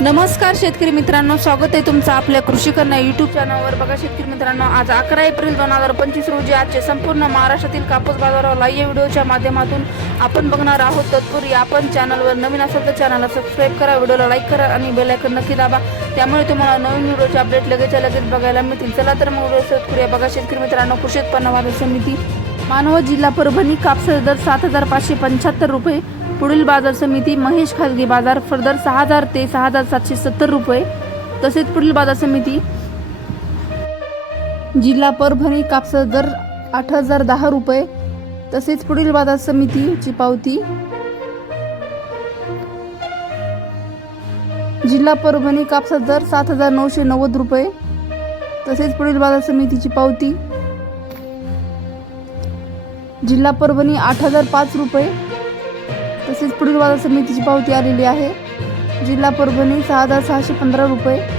नमस्कार शेतकरी मित्रांनो स्वागत आहे तुमचं आपल्या कृषी कन्या युट्यूब चॅनलवर बघा शेतकरी मित्रांनो आज अकरा एप्रिल दोन हजार पंचवीस रोजी आजचे संपूर्ण महाराष्ट्रातील कापूस बाजारावर लाईव्ह व्हिडिओच्या माध्यमातून आपण बघणार आहोत तत्पूर्वी आपण चॅनलवर नवीन असेल तर चॅनलला सबस्क्राईब करा व्हिडिओला लाईक करा आणि बेल आयकन नक्की दाबा. त्यामुळे तुम्हाला नवीन व्हिडिओचे अपडेट लगेचच्या लगेच बघायला मिळतील. चला तर मग व्हिडिओ सुरू करूया. बघा शेतकरी मित्रांनो कृषी उत्पन्न बाजार समिती मानव जिल्हा परभणी कापसाचा दर सात हजार पाचशे पंच्याहत्तर रुपये पुढील बाजार समिती महेश खाजगी बाजार फरदर सहा हजार ते सहा हजार सातशे सत्तर रुपये. तसेच पुढील बाजार समिती जिल्हा परभणी कापसा दर आठ हजार दहा रुपये. तसेच पुढील बाजार समितीची पावती जिल्हा परभणी कापसा दर सात हजार नऊशे नव्वद रुपये. तसेच पुढील बाजार समितीची पावती जिल्हा परभणी आठ हजार पाच रुपये. तसेच पुढील बाजार समितीची पावती आलेली आहे. जिल्हा परभणी सहा हजार सहाशे पंधरा रुपये.